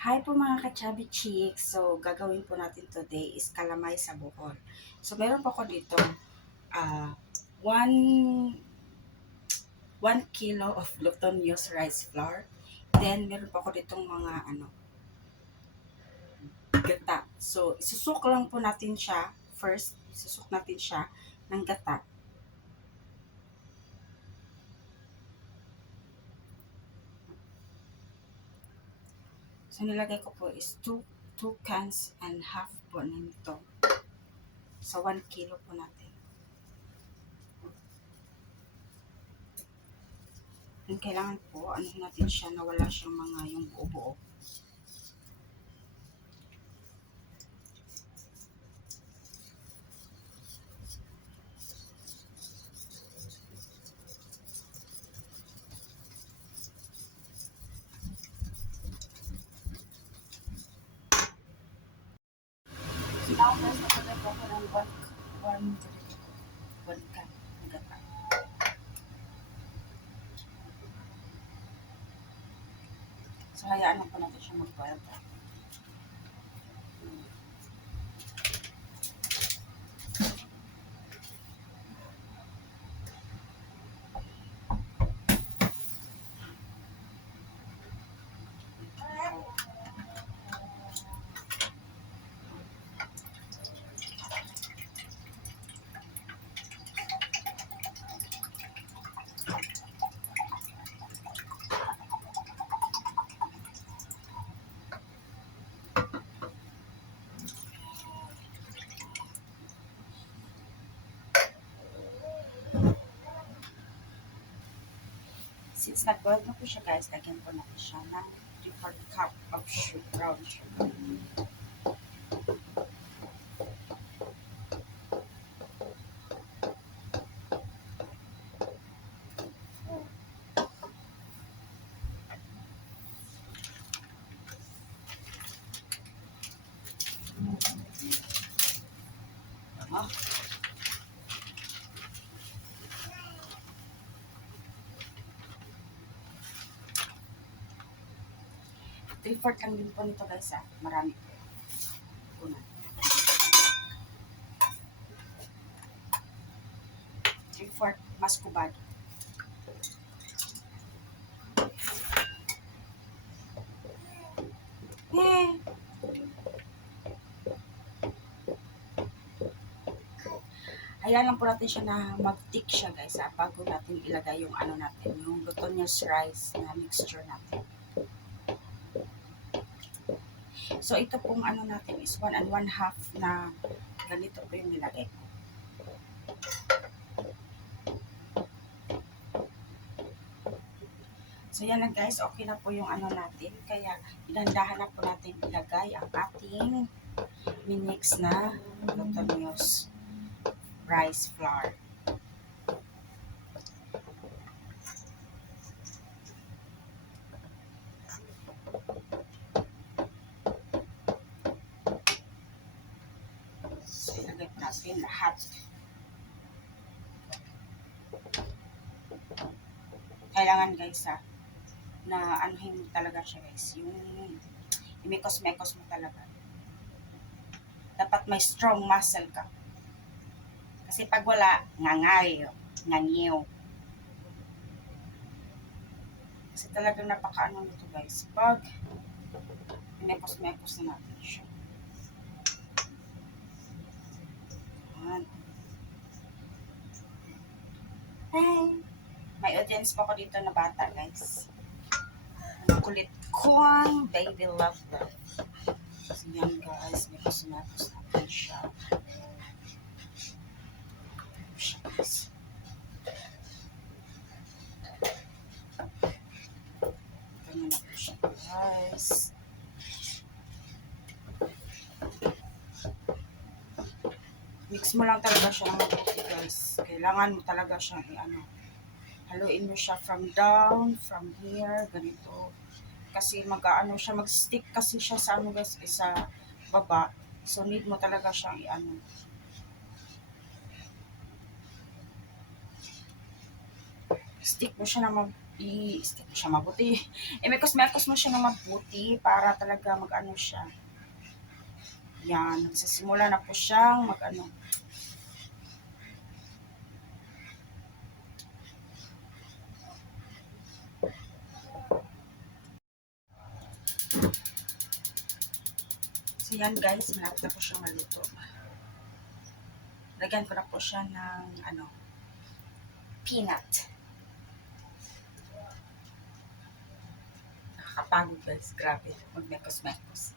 Hi po mga ka-chubby chicks. So, gagawin po natin today is calamay sa buhol. So, meron po ako dito ah 1 kilo of glutinous rice flour. Then, meron po ako ditong mga gata. So, isusuk lang po natin siya. First, isusuk natin siya ng gata. So, nilagay ko po is 2 cans and half po nito. So, 1 kilo po natin. And kailangan po, ano natin siya, na wala siyang mga yung buo-buo. So, now, guys, napagay po ako ng 1 can ng gata. So, hayaan lang po natin siya mag-boil. Since nag-boil na po siya, guys, lagyan po natin siya ng 3/4 cup of brown sugar. Oh, 3/4 lang din po nito, guys, ah. Marami po. Una. 3/4 mascubado. Eh, hayaan lang po natin siya na mag-thick siya, guys, ah, bago natin ilagay yung ano natin, yung glutinous rice na mixture natin. So, ito pong ano natin is 1 1/2 na ganito po yung nilagay ko. So, yan na, guys. Okay na po yung ano natin. Kaya, inandahan na po natin ilagay ang ating minix na glutinous rice flour. So, ilagay natin lahat. Kailangan, guys, ha, na anuhin mo talaga siya, guys. Yung imekos-mekos mo talaga. Dapat may strong muscle ka. Kasi pag wala, ngangiw. Kasi talagang napakaano nito, guys. Pag imekos-mekos na natin siya. Ayan. Hey! May audience pa ko dito na bata, guys. Ang kulit ko ang baby love that. So yan, guys, may kusunapos natin siya. Ganyan na po siya, guys. Mix mo lang talaga siya ng mabuti, guys. Kailangan mo talaga siyang i-ano. Haluin mo siya from down, from here, ganito. Kasi mag-ano siya, mag-stick kasi siya sa ano, guys, sa baba. So need mo talaga siyang i-ano. Stick mo siya na i-stick mo siya mabuti. Mekos-mekos mo siya na mabuti para talaga mag-ano siya. Yan, nagsisimula na po siyang mag-ano. So yan guys, malapit na po siyang maluto. Lagyan ko na po siya ng ano, peanut. Nakakapagod guys, grabe, magmekos-mekos.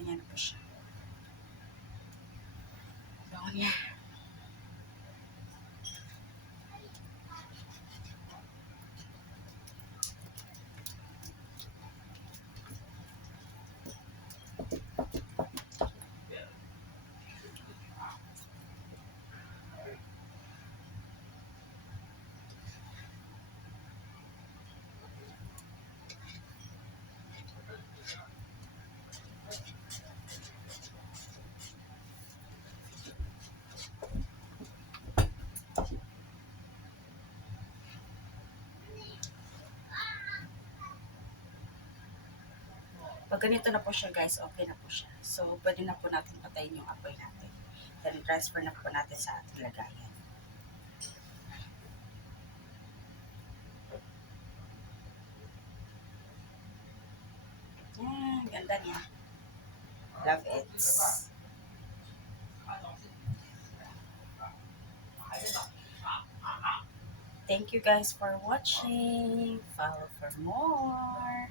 Ganyan po siya. Bango niya. Pag ganito na po siya guys, okay na po siya. So, pwede na po natin patayin yung apoy natin. Then, transfer na po natin sa ating lagayan. Yan, ganda niya. Love it. Thank you guys for watching. Follow for more.